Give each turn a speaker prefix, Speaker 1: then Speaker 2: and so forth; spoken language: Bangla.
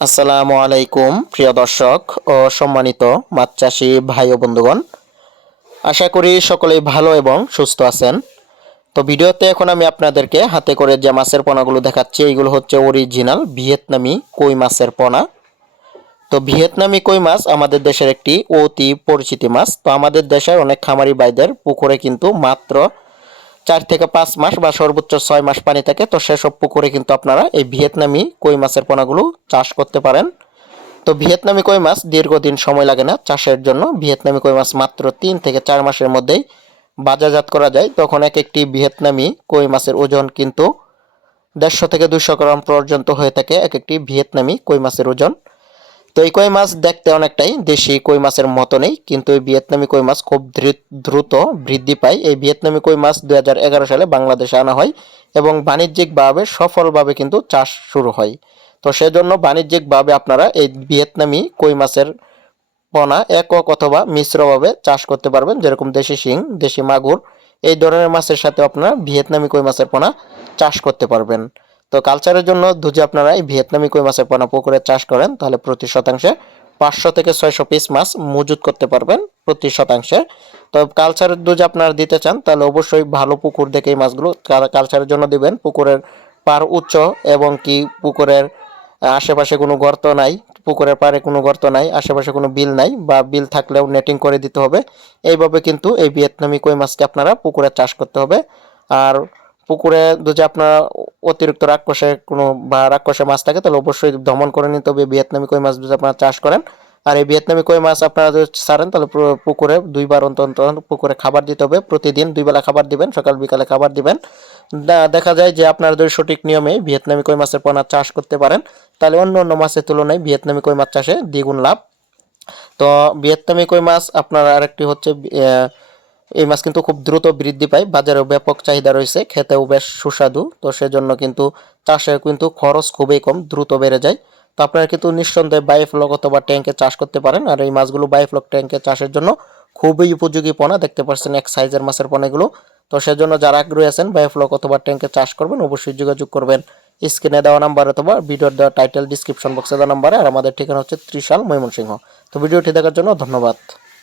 Speaker 1: আসসালামু আলাইকুম, প্রিয় দর্শক ও সম্মানিত মাছ চাষি ভাই ও বন্ধুগণ। আশা করি সকলেই ভালো এবং সুস্থ আছেন। তো ভিডিওতে এখন আমি আপনাদেরকে হাতে করে যে মাছের পোনাগুলো দেখাচ্ছি এইগুলো হচ্ছে অরিজিনাল ভিয়েতনামি কই মাছের পোনা। তো ভিয়েতনামি কই মাছ আমাদের দেশের একটি অতি পরিচিতি মাছ। তো আমাদের দেশের অনেক খামারি বাইদের পুকুরে কিন্তু মাত্র চার থেকে পাঁচ মাস বা সর্বোচ্চ ছয় মাস পানি থাকে, তো সেসব পুকুরে কিন্তু আপনারা এই ভিয়েতনামি কই মাছের পোনাগুলো চাষ করতে পারেন। তো ভিয়েতনামি কই মাছ দীর্ঘদিন সময় লাগে না চাষের জন্য। ভিয়েতনামি কই মাছ মাত্র তিন থেকে চার মাসের মধ্যেই বাজারজাত করা যায়। তখন এক একটি ভিয়েতনামি কই মাছের ওজন কিন্তু দেড়শো থেকে দুশো গ্রাম পর্যন্ত হয়ে থাকে। এক একটি ভিয়েতনামি কই মাছের ওজন। তো এই কই মাছ দেখতে অনেকটাই দেশি কই মাছের মতনই কিন্তু এই ভিয়েতনামি কই মাছ খুব দ্রুত বৃদ্ধি পায়। এই ভিয়েতনামি কই মাছ দুই হাজার এগারো সালে বাংলাদেশে আনা হয় এবং বাণিজ্যিকভাবে সফলভাবে কিন্তু চাষ শুরু হয়। তো সেজন্য বাণিজ্যিকভাবে আপনারা এই ভিয়েতনামি কই মাছের পোনা একক অথবা মিশ্রভাবে চাষ করতে পারবেন, যেরকম দেশি শিং, দেশি মাগুর, এই ধরনের মাছের সাথে আপনারা ভিয়েতনামি কই মাছের পোনা চাষ করতে পারবেন। তো কালচারের জন্য যদি আপনারা এই ভিয়েতনামি কই মাছের পোনা পুকুরে চাষ করেন, তাহলে প্রতি শতাংশে পাঁচশো থেকে ছয়শো পিস মাছ মজুত করতে পারবেন প্রতি শতাংশে। তো কালচারের যদি আপনারা দিতে চান, তাহলে অবশ্যই ভালো পুকুর দেখে এই মাছগুলো কালচারের জন্য দিবেন। পুকুরের পার উচ্চ এবং কি পুকুরের আশেপাশে কোনো গর্ত নাই, পুকুরের পাড়ে কোনো গর্ত নাই, আশেপাশে কোনো বিল নাই বা বিল থাকলেও নেটিং করে দিতে হবে। এইভাবে কিন্তু এই ভিয়েতনামি কই মাছকে আপনারা পুকুরে চাষ করতে হবে। আর পুকুরে যদি আপনার অতিরিক্ত রাক্ষসে কোনো বা রাক্ষসে মাছ থাকে, তাহলে অবশ্যই দমন করে নিতে হবে। ভিয়েতনামি কই মাছ যদি আপনারা চাষ করেন, আর এই ভিয়েতনামি কই মাছ আপনারা যদি ছাড়েন, তাহলে পুকুরে দুইবার অন্তর অন্তর পুকুরে খাবার দিতে হবে। প্রতিদিন দুই বেলা খাবার দিবেন, সকাল বিকালে খাবার দিবেন। দেখা যায় যে আপনারা যদি সঠিক নিয়মে ভিয়েতনামি কই মাছের পোনা চাষ করতে পারেন, তাহলে অন্য অন্য মাছের তুলনায় ভিয়েতনামি কই মাছ চাষে দ্বিগুণ লাভ। তো ভিয়েতনামি কই মাছ আপনার আরেকটি হচ্ছে এই মাছ কিন্তু খুব দ্রুত বৃদ্ধি পায়। বাজারেও ব্যাপক চাহিদা রয়েছে, খেতেও বেশ সুস্বাদু। তো সেজন্য কিন্তু চাষে কিন্তু খরচ খুবই কম, দ্রুত বেড়ে যায়। তো আপনারা কিন্তু নিঃসন্দেহে বায়োফ্লক অথবা ট্যাঙ্কে চাষ করতে পারেন। আর এই মাছগুলো বায়োফ্লক ট্যাঙ্কে চাষের জন্য খুবই উপযোগী পোনা। দেখতে পাচ্ছেন এক সাইজের মাছের পোনাগুলো। তো সেজন্য যারা আগ্রহী আছেন বায়োফ্লক অথবা ট্যাঙ্কে চাষ করবেন, অবশ্যই যোগাযোগ করবেন। স্ক্রিনে দেওয়া নাম্বার অথবা ভিডিওর দেওয়া টাইটেল ডিসক্রিপশন বক্সে দেওয়া নাম্বারে। আর আমাদের ঠিকানা হচ্ছে ত্রিশাল ময়মনসিংহ। তো ভিডিওটি দেখার জন্য ধন্যবাদ।